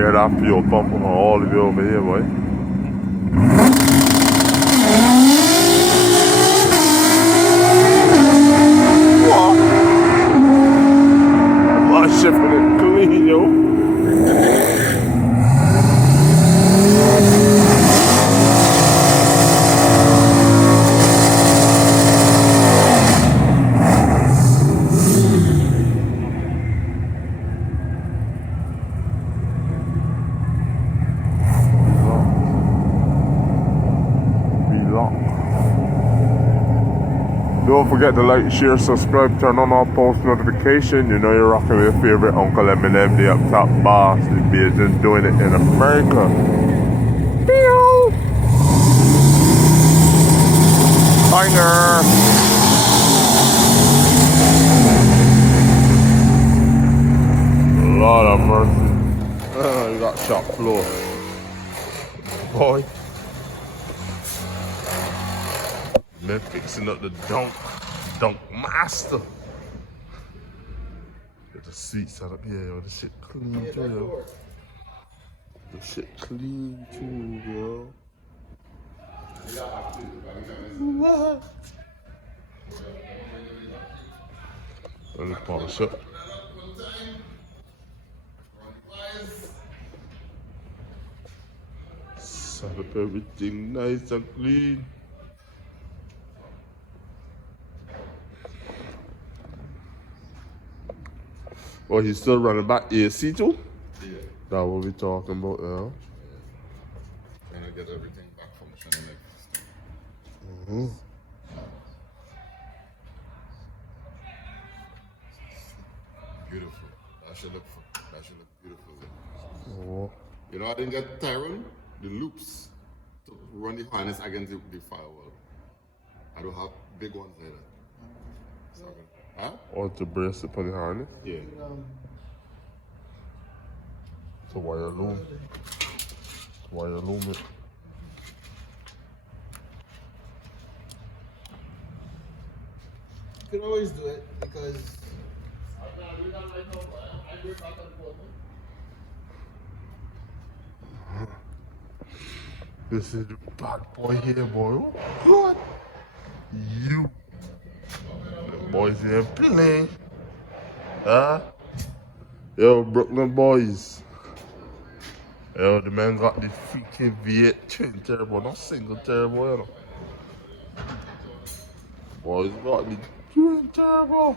hear that fuel pumping all the way over here, boy. What? My shit for it clean, yo. Don't forget to like, share, subscribe, turn on all post notification. You know you're rocking with your favorite Uncle Eminem, the up top boss. He's been doing it in America. Pew! Banger! Lord of mercy. You got shop floor. Boy. They're fixing up the dunk master. Get the seats set up here, yo. The shit clean too, yo. The shit clean too, yo. What? Let me polish up. Set up everything nice and clean. Oh, he's still running back AC too? Yeah. That's what we're talking about, yeah. Trying to get everything back functioning. Beautiful. That should look beautiful. Oh. You know, I didn't get Tyrone, the loops to run the harness against the firewall. I don't have big ones like that. Huh? Or to brace upon the harness? Yeah. It's a wire loom. It. You can always do it because this is the bad boy here, boy. What? You. The boys here playing. Huh? Yo, Brooklyn boys. Yo, the man got the freaking V8 twin turbo, not single turbo, you know. Boys got the twin turbo.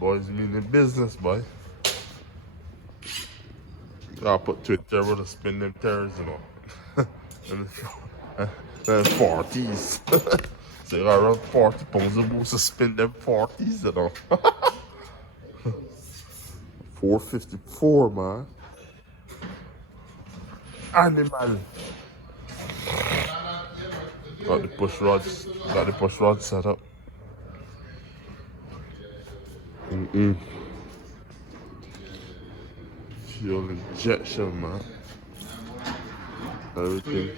Boys mean the business, boy. Gotta put twin turbo to spin them tires, you know. And 40s. So you got around 40 pounds of boost to spin them 40s, you know. 454, man. Animal. Got the push rods set up. Fuel injection, man. Everything.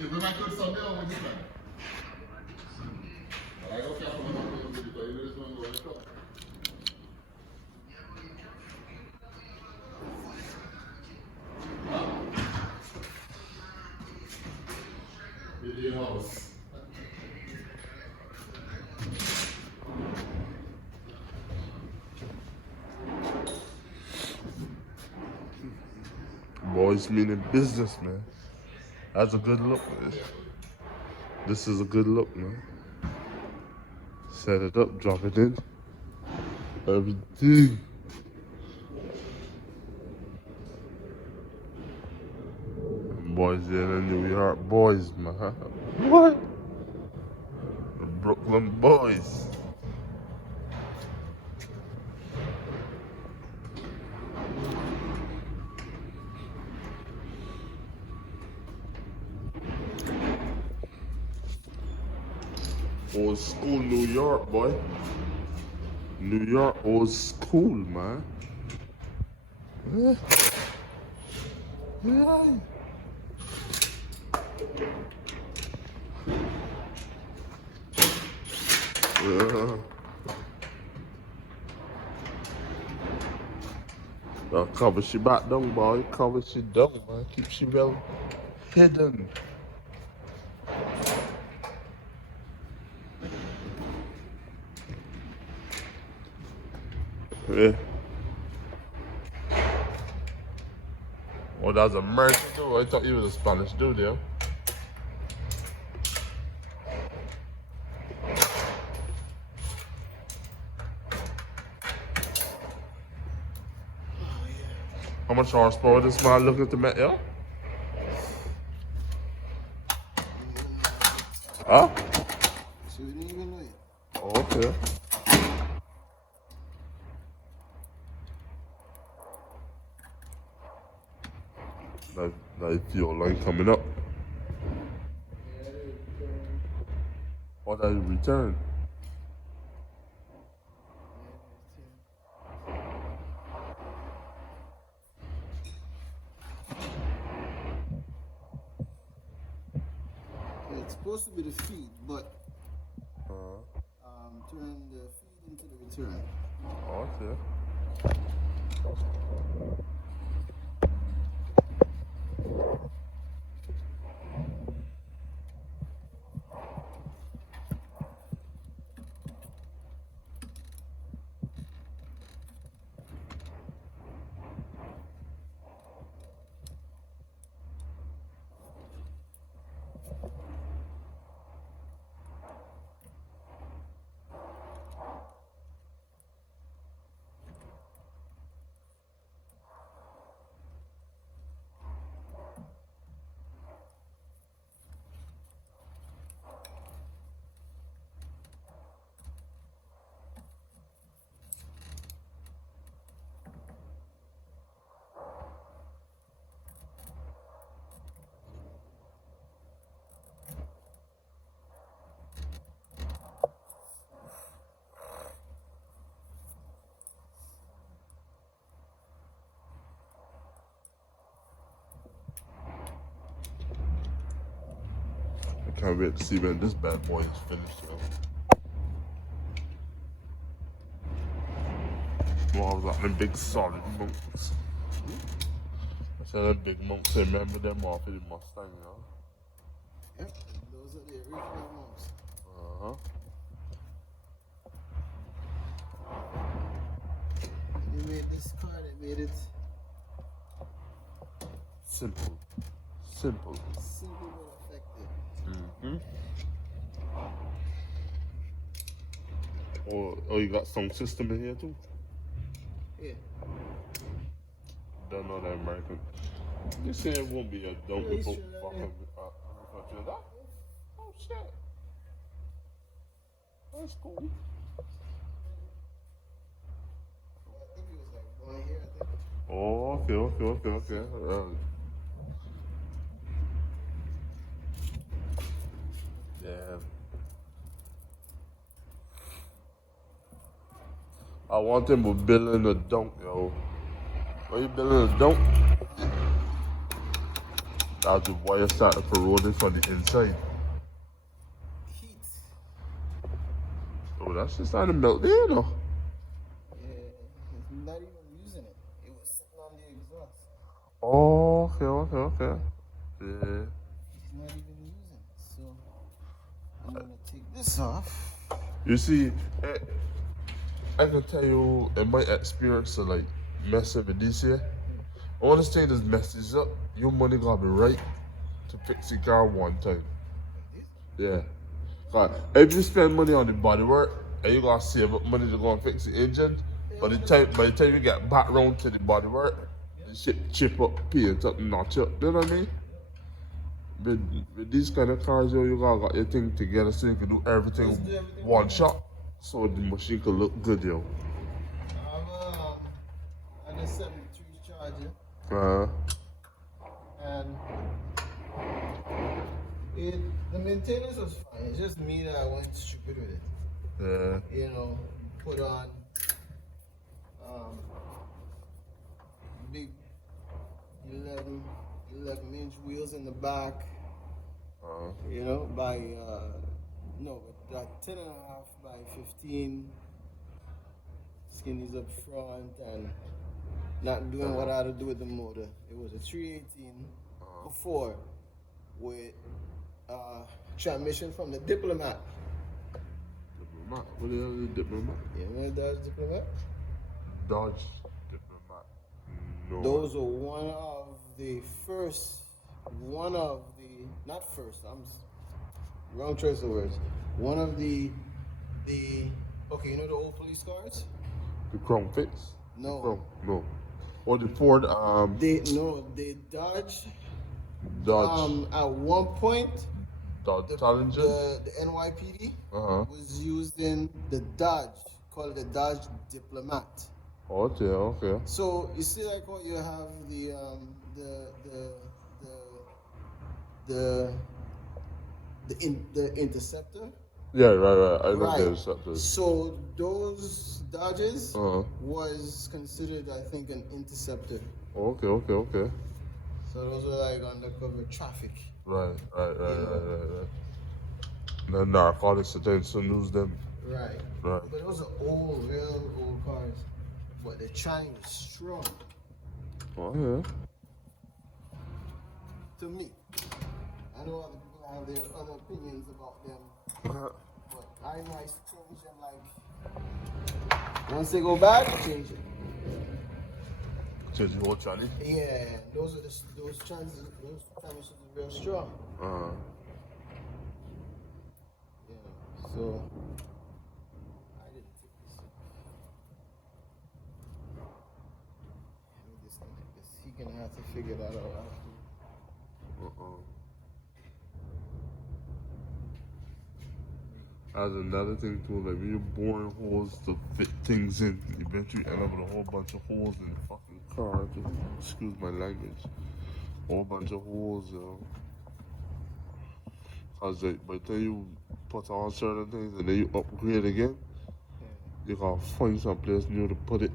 Boys meaning business, man. That's a good look, man. This is a good look, man. Set it up, drop it in. Everything. Boys in the New York boys, man. What? The Brooklyn boys. Old school New York, boy. New York old school, man. Yeah. Yeah. Yeah. Cover she back down, boy. Cover she down, man. Keep she well hidden. Yeah. Oh, that's a American dude. I thought you was a Spanish dude, yeah. How much horsepower this man looking to make, yeah? Huh? She didn't even know it. Oh, okay. That fuel line coming up. What are you return? It's supposed to be the feed, but turn the feed into the return. Oh, okay. I can't wait to see when this bad boy is finished, yo. More of like them big solid monks. I said them big monks, I remember them off of the Mustang, you know? Yep, those are the original ones. Uh-huh. They made this car, they made it Simple. Simple. simple but effective. Oh, you got sound system in here too? Yeah. Don't know that American. You say it won't be a dope Yeah, he's boat sure that, fucking yeah. with that? Oh shit. That's cool. I think it was like one here, I think. Oh, okay. Yeah. I want them to build in a dunk, yo. When you building a dunk, that's the wire started corroding from the inside. Heat. Oh, that's just starting to melt there, you know. Yeah, he's not even using it. It was sitting on the exhaust. Oh, okay. Yeah. He's not even using it. So I'm gonna take this off. You see, I can tell you in my experience of like messing with this here. I want to say this messes up. Your money gotta be right to fix the car one time. Yeah. 'Cause if you spend money on the bodywork and you gotta save up money to go and fix the engine, by the time you get back round to the bodywork, the shit chip up, paint up, notch up. You know what I mean? With these kind of cars, yo, you gotta got your thing together so you can do everything Let's do everything one one shot, so the machine can look good, yo. I have a 73 Charger, Uh, and the maintenance was fine. It's just me that I went stupid with it. yeah. You know, put on big 11-inch wheels in the back. You know, by no, but 10.5 by 15 skinnies up front, and not doing what I had to do with the motor. It was a 318 before with transmission from the Diplomat. Diplomat? What the hell is a Diplomat? You know the Dodge Diplomat? Dodge Diplomat. No. Those were not first, wrong choice of words. One of the, okay, you know the old police cars? The chrome fix? No. The chrome, no. Or the Ford, The Dodge, at one point, Dodge Challenger? the NYPD was using the Dodge, called the Dodge Diplomat. Okay. So you see, like, what you have the Interceptor. Yeah, right. I know the Interceptors. So those Dodges was considered, I think, an interceptor. Okay. So those were like undercover traffic. Right. The narcotics attention use them. Right. But those are real old cars. But the Chinese was strong. Oh yeah. To me. I know other people have their other opinions about them. But I know I change them like once they go bad, I change it. Change the whole channel? Yeah, those Chinese are real strong. Yeah, so I didn't take this. Let me disconnect this. He gonna have to figure that out after. As another thing too, like when you're boring holes to fit things in, eventually you end up with a whole bunch of holes in the fucking car. Excuse my language. A whole bunch of holes, you know. Cause like, by the time you put on certain things and then you upgrade again, you gotta find some place new to put it.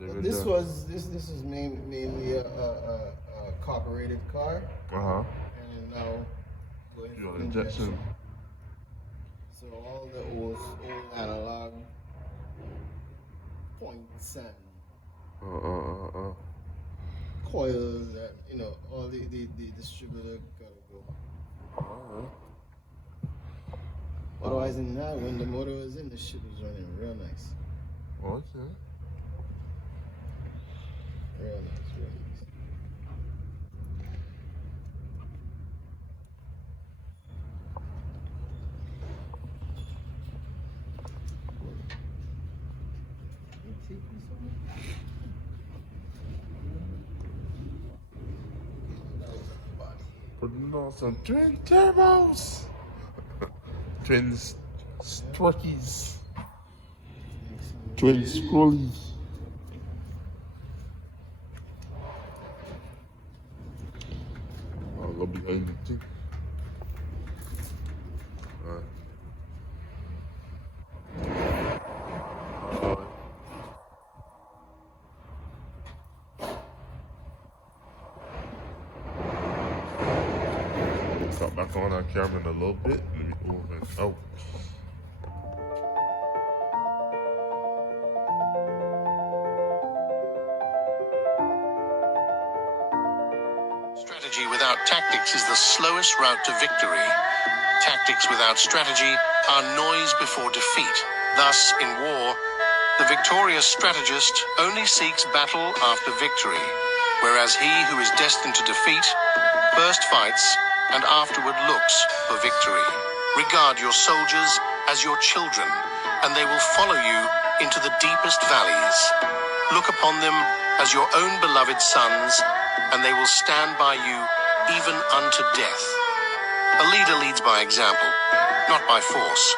This is mainly a carbureted car. And now going for injection. So all the old analog points and coils and all the distributor gotta go. Otherwise than that, when the motor was in, the shit was running real nice. Okay. Real nice. Putting on some twin turbos. Twin Struckies. Twin Scrollies. I'll go behind the thing. Got back on our camera in a little bit. Let me over and out. Strategy without tactics is the slowest route to victory. Tactics without strategy are noise before defeat. Thus, in war, the victorious strategist only seeks battle after victory, whereas he who is destined to defeat first fights and afterward looks for victory. Regard your soldiers as your children, and they will follow you into the deepest valleys. Look upon them as your own beloved sons, and they will stand by you even unto death. A leader leads by example, not by force.